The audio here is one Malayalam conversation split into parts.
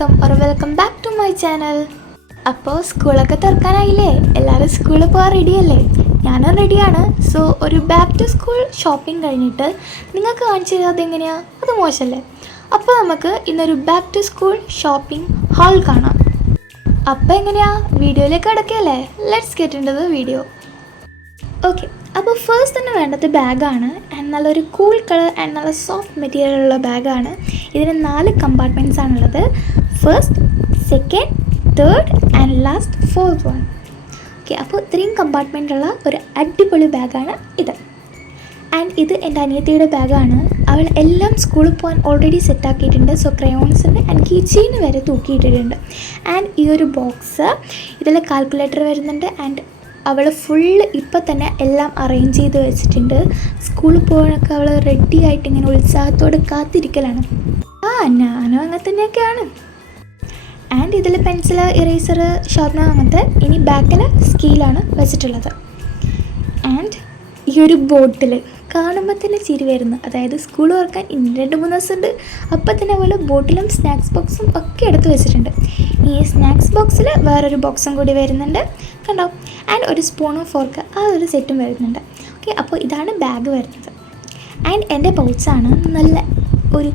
Welcome back to my channel. അപ്പോൾ സ്കൂളൊക്കെ തുറക്കാനായില്ലേ? എല്ലാവരും സ്കൂളിൽ പോകാൻ റെഡിയല്ലേ? ഞാനും റെഡിയാണ്. സോ ഒരു ബാക്ക് ടു സ്കൂൾ ഷോപ്പിംഗ് കഴിഞ്ഞിട്ട് നിങ്ങൾക്ക് കാണിച്ചു തരാം അതെങ്ങനെയാണ്. അത് മോശമല്ലേ? അപ്പോൾ നമുക്ക് ഇന്നൊരു back to school shopping haul കാണാം. അപ്പോൾ എങ്ങനെയാണ്, വീഡിയോയിലേക്ക് കിടക്കുകയല്ലേ? Let's get into the video. Okay, അപ്പോൾ ഫസ്റ്റ് തന്നെ വേണ്ടത് ബാഗാണ്. ആൻഡ് നല്ലൊരു കൂൾ കളർ ആൻഡ് നല്ല സോഫ്റ്റ് മെറ്റീരിയൽ ഉള്ള ബാഗാണ്. ഇതിന് 4 കമ്പാർട്ട്മെൻറ്റ്സ് ആണുള്ളത്. First, second, third and last 4th one. Okay, അപ്പോൾ ഇത്രയും കമ്പാർട്ട്മെൻറ്റുള്ള ഒരു അടിപൊളി ബാഗാണ് ഇത്. ആൻഡ് ഇത് എൻ്റെ അനിയത്തിയുടെ ബാഗാണ്. അവൾ എല്ലാം സ്കൂളിൽ പോകാൻ ഓൾറെഡി സെറ്റാക്കിയിട്ടുണ്ട്. സോ ക്രയോൺസിൻ്റെ ആൻഡ് കീ ചെയിൻ വരെ തൂക്കിയിട്ടിട്ടുണ്ട്. ആൻഡ് ഈ ഒരു ബോക്സ്, ഇതിൽ കാൽക്കുലേറ്റർ വരുന്നുണ്ട്. ആൻഡ് അവൾ ഫുള്ള് ഇപ്പം തന്നെ എല്ലാം അറേഞ്ച് ചെയ്ത് വെച്ചിട്ടുണ്ട്. സ്കൂളിൽ പോകാനൊക്കെ അവൾ റെഡി ആയിട്ട് ഇങ്ങനെ ഉത്സാഹത്തോടെ കാത്തിരിക്കലാണ്. ഞാനും അങ്ങനെ തന്നെയൊക്കെയാണ്. ആൻഡ് ഇതിൽ പെൻസിൽ, ഇറേസർ, ഷാർപ്നർ അങ്ങനത്തെ. ഇനി ബാക്കിൽ സ്കെയിലാണ് വെച്ചിട്ടുള്ളത്. ആൻഡ് ഈ ഒരു ബോട്ടിൽ കാണുമ്പോൾ തന്നെ ചിരി വരുന്നു. അതായത് സ്കൂൾ തുറക്കാൻ ഇനി 2-3 ദിവസമുണ്ട്. അപ്പം തന്നെ പോലെ ബോട്ടിലും സ്നാക്സ് ബോക്സും ഒക്കെ എടുത്ത് വെച്ചിട്ടുണ്ട്. ഈ സ്നാക്സ് ബോക്സിൽ വേറൊരു ബോക്സും കൂടി വരുന്നുണ്ട്, കണ്ടോ? ആൻഡ് ഒരു സ്പൂണും ഫോർക്ക് ആ ഒരു സെറ്റും വരുന്നുണ്ട്. ഓക്കെ, അപ്പോൾ ഇതാണ് ബാഗ് വരുന്നത്. ആൻഡ് എൻ്റെ പൗച്ചാണ് നല്ല ഒരു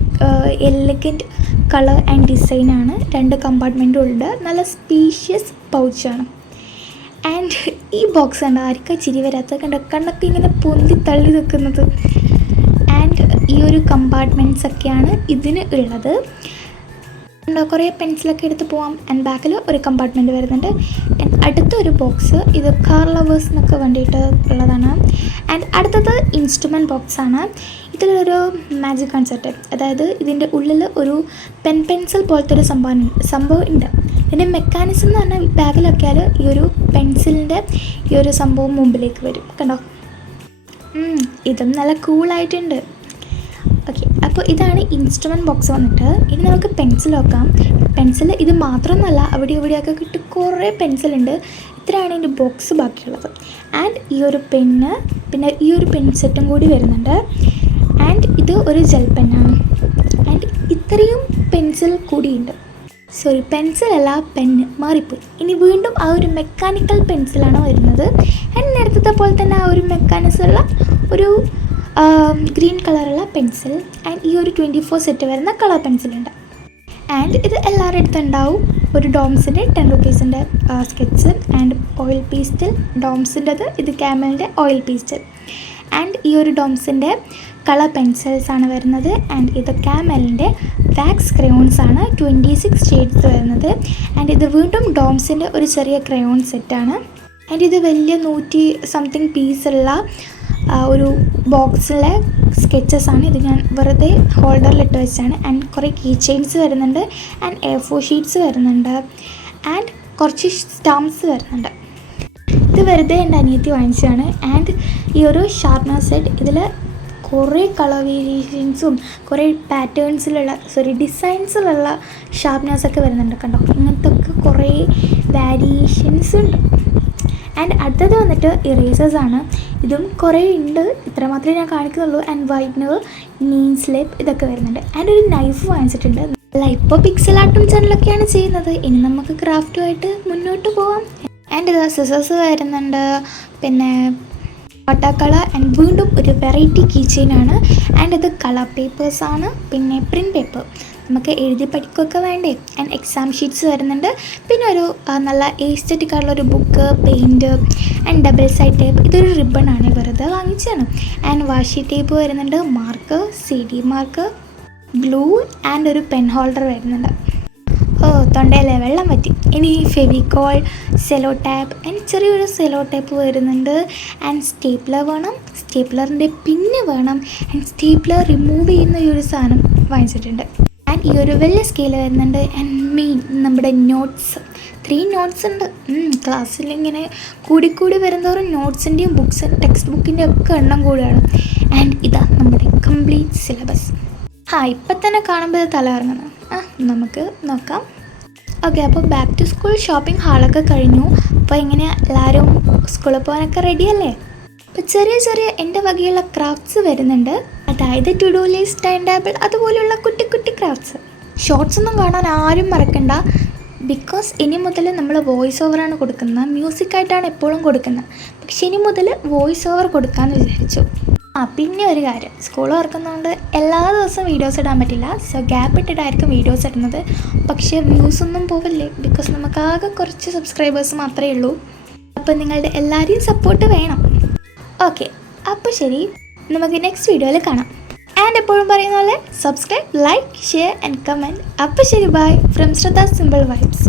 എലഗൻറ്റ് കളർ ആൻഡ് ഡിസൈനാണ്. 2 കമ്പാർട്ട്മെൻറ്റും ഉണ്ട്. നല്ല സ്പീഷ്യസ് പൗച്ചാണ്. ആൻഡ് ഈ ബോക്സ് കണ്ട ആർക്കാ ചിരി വരാത്ത? കണ്ട കണ്ണൊക്കെ ഇങ്ങനെ പൊന്തി തള്ളി നിൽക്കുന്നത്. ആൻഡ് ഈ ഒരു കമ്പാർട്ട്മെൻറ്റ്സൊക്കെയാണ് ഇതിന് ഉള്ളത്. കുറേ പെൻസിലൊക്കെ എടുത്ത് പോകാം. ആൻഡ് ബാക്കിൽ ഒരു കമ്പാർട്ട്മെൻറ്റ് വരുന്നുണ്ട്. ആൻഡ് അടുത്തൊരു ബോക്സ്, ഇത് കാർ ലവേഴ്സിനൊക്കെ വേണ്ടിയിട്ട് ഉള്ളതാണ്. ആൻഡ് അടുത്തത് ഇൻസ്ട്രുമെൻറ്റ് ബോക്സാണ്. ഇതിലൊരു മാജിക് കൺസെപ്റ്റ്, അതായത് ഇതിൻ്റെ ഉള്ളിൽ ഒരു പെൻസിൽ പോലത്തെ ഒരു സംഭവം ഉണ്ട്. ഇതിൻ്റെ മെക്കാനിസം എന്ന് പറഞ്ഞാൽ ബാഗിലൊക്കെയാൽ ഈ ഒരു പെൻസിലിൻ്റെ ഈ ഒരു സംഭവം മുമ്പിലേക്ക് വരും, കണ്ടോ? ഇതും നല്ല കൂളായിട്ടുണ്ട്. ഓക്കെ, അപ്പോൾ ഇതാണ് ഇൻസ്ട്രുമെൻറ്റ് ബോക്സ് വന്നിട്ട്. ഇനി നമുക്ക് പെൻസിൽ നോക്കാം. പെൻസിൽ ഇത് മാത്രമൊന്നുമല്ല, അവിടെ ഇവിടെയൊക്കെ കിട്ടി കുറേ പെൻസിലുണ്ട്. ഇത്രയാണ് ഇതിൻ്റെ ബോക്സ് ബാക്കിയുള്ളത്. ആൻഡ് ഈ ഒരു പെന്ന്, പിന്നെ ഈ ഒരു പെൻ സെറ്റും കൂടി വരുന്നുണ്ട്. ആൻഡ് ഇത് ഒരു ജെൽ പെന്നാണ്. ആൻഡ് ഇത്രയും പെൻസിൽ കൂടിയുണ്ട്. സോറി, പെൻസിലല്ല, പെന്ന് മാറിപ്പോയി. ഇനി വീണ്ടും ആ ഒരു മെക്കാനിക്കൽ പെൻസിലാണ് വരുന്നത്. ആൻഡ് നേരത്തെ പോലെ തന്നെ ആ ഒരു മെക്കാനിസമുള്ള ഒരു ഗ്രീൻ കളറുള്ള പെൻസിൽ. ആൻഡ് ഈ ഒരു 24 സെറ്റ് വരുന്ന കളർ പെൻസിലുണ്ട്. ആൻഡ് ഇത് എല്ലാവരുടെ അടുത്തും ഉണ്ടാവും. ഒരു ഡോംസിൻ്റെ 10 റുപ്പീസിൻ്റെ സ്കെച്ച് ആൻഡ് ഓയിൽ പേസ്റ്റിൽ. ഡോംസിൻ്റെത് ഇത് ക്യാമലിൻ്റെ ഓയിൽ പേസ്റ്റിൽ. ആൻഡ് ഈ ഒരു ഡോംസിൻ്റെ കളർ പെൻസിൽസാണ് വരുന്നത്. ആൻഡ് ഇത് ക്യാമലിൻ്റെ വാക്സ് ക്രയോൺസാണ്, 26 ഷെയ്ഡ്സ് വരുന്നത്. ആൻഡ് ഇത് വീണ്ടും ഡോംസിൻ്റെ ഒരു ചെറിയ ക്രയോൺ സെറ്റാണ്. ആൻഡ് ഇത് വലിയ 100 സംതിങ് പീസുള്ള ഒരു ബോക്സിലെ സ്കെച്ചസാണ്. ഇത് ഞാൻ വെറുതെ ഹോൾഡറിലിട്ട് വെച്ചാണ്. ആൻഡ് കുറേ കീ ചെയിൻസ് വരുന്നുണ്ട്. ആൻഡ് A4 ഷീറ്റ്സ് വരുന്നുണ്ട്. ആൻഡ് കുറച്ച് സ്റ്റാമ്പ്സ് വരുന്നുണ്ട്. ഇത് വെറുതെ എൻ്റെ അനിയത്തി വാങ്ങിച്ചതാണ്. ആൻഡ് ഈ ഒരു ഷാർപ്നർ സെറ്റ്, ഇതിൽ കുറേ കളർ വേരിയേഷൻസും കുറേ ഡിസൈൻസിലുള്ള ഷാർപ്നേഴ്സൊക്കെ വരുന്നുണ്ട്, കണ്ടോ? ഇങ്ങനത്തെ ഒക്കെ കുറേ വാരിയേഷൻസ് ഉണ്ട്. ആൻഡ് അടുത്തത് വന്നിട്ട് ഇറേസേഴ്സാണ്. ഇതും കുറേ ഉണ്ട്, ഇത്ര മാത്രമേ ഞാൻ കാണിക്കുന്നുള്ളൂ. ആൻഡ് വൈറ്റ്നർ, നീം സ്ലിപ്പ് ഇതൊക്കെ വരുന്നുണ്ട്. ആൻഡ് ഒരു നൈഫ് വാങ്ങിച്ചിട്ടുണ്ട്. അല്ല, ഇപ്പോൾ പിക്സൽ ആർട്ടും ചാനലൊക്കെയാണ് ചെയ്യുന്നത്. ഇനി നമുക്ക് ക്രാഫ്റ്റുമായിട്ട് മുന്നോട്ട് പോകാം. ആൻഡ് ഇത് സിസേഴ്സ് വരുന്നുണ്ട്, പിന്നെ വാട്ടർ ആൻഡ് വീണ്ടും ഒരു വെറൈറ്റി കീ ചെയിനാണ്. ആൻഡ് ഇത് കളർ പേപ്പേഴ്സാണ്, പിന്നെ പ്രിൻറ്റ് പേപ്പർ, നമുക്ക് എഴുതി പഠിക്കുകയൊക്കെ വേണ്ടേ. ആൻഡ് എക്സാം ഷീറ്റ്സ് വരുന്നുണ്ട്. പിന്നെ ഒരു നല്ല എസ്തെറ്റിക് ആയിട്ടുള്ള ഒരു book, paint and double side tape. ഇതൊരു റിബണാണ്, വെറുതെ വാങ്ങിച്ചാണ്. ആൻഡ് വാഷി ടേപ്പ് വരുന്നുണ്ട്, mark, CD mark, glue and ഒരു പെൻ ഹോൾഡർ വരുന്നുണ്ട്. തൊണ്ടയിലെ വെള്ളം പറ്റി. ഇനി ഫെവിക്കോൾ, സെലോ ടാപ്പ് ആൻഡ് ചെറിയൊരു സെലോ ടേപ്പ് വരുന്നുണ്ട്. ആൻഡ് സ്റ്റേപ്ലർ വേണം, സ്റ്റേപ്ലറിൻ്റെ പിന്ന് വേണം. ആൻഡ് സ്റ്റേപ്ലർ റിമൂവ് ചെയ്യുന്ന ഈ ഒരു സാധനം വാങ്ങിച്ചിട്ടുണ്ട്. ആൻഡ് ഈ ഒരു വലിയ സ്കെയിൽ വരുന്നുണ്ട്. ആൻഡ് മെയിൻ നമ്മുടെ നോട്ട്സ്, 3 നോട്ട്സ് ഉണ്ട്. ക്ലാസ്സിൽ ഇങ്ങനെ കൂടിക്കൂടി വരുന്നവരും നോട്ട്സിൻ്റെയും ടെക്സ്റ്റ് ബുക്കിൻ്റെ ഒക്കെ എണ്ണം കൂടിയാണ്. ആൻഡ് ഇതാ നമ്മുടെ കംപ്ലീറ്റ് സിലബസ്. ഇപ്പം തന്നെ കാണുമ്പോൾ ഇത് തല ഇറങ്ങുന്നത്. നമുക്ക് നോക്കാം. ഓക്കെ, അപ്പോൾ ബാക്ക് ടു സ്കൂൾ ഷോപ്പിംഗ് ഹാളൊക്കെ കഴിഞ്ഞു. അപ്പോൾ ഇങ്ങനെ എല്ലാവരും സ്കൂളിൽ പോകാനൊക്കെ റെഡിയല്ലേ? അപ്പോൾ ചെറിയ ചെറിയ എൻ്റെ വകയുള്ള ക്രാഫ്റ്റ്സ് വരുന്നുണ്ട്. അതായത് to do list, time table, അതുപോലെയുള്ള കുട്ടി കുട്ടി ക്രാഫ്റ്റ്സ്. ഷോർട്സ് ഒന്നും കാണാൻ ആരും മറക്കണ്ട. ബിക്കോസ് ഇനി മുതൽ നമ്മൾ വോയിസ് ഓവറാണ് കൊടുക്കുന്നത്, മ്യൂസിക്കായിട്ടാണ് എപ്പോഴും കൊടുക്കുന്നത്. പക്ഷെ ഇനി മുതൽ വോയിസ് ഓവർ കൊടുക്കാമെന്ന് വിചാരിച്ചു. പിന്നെ ഒരു കാര്യം, സ്കൂൾ തുറക്കുന്നതുകൊണ്ട് എല്ലാ ദിവസവും വീഡിയോസ് ഇടാൻ പറ്റില്ല. സോ ഗ്യാപ്പ് ഇട്ടിട്ടായിരിക്കും വീഡിയോസ് ഇടുന്നത്. പക്ഷേ വ്യൂസ് ഒന്നും പോവില്ലേ, ബിക്കോസ് നമുക്കാകെ കുറച്ച് സബ്സ്ക്രൈബേഴ്സ് മാത്രമേ ഉള്ളൂ. അപ്പോൾ നിങ്ങളുടെ എല്ലാവരെയും സപ്പോർട്ട് വേണം. ഓക്കെ, അപ്പോൾ ശരി, നമുക്ക് നെക്സ്റ്റ് വീഡിയോയിൽ കാണാം. ആൻഡ് എപ്പോഴും പറയുന്ന പോലെ subscribe, like, share and comment. അപ്പോൾ ശരി, ബൈ ഫ്രം ശ്രദ്ധ സിമ്പിൾ വൈബ്സ്.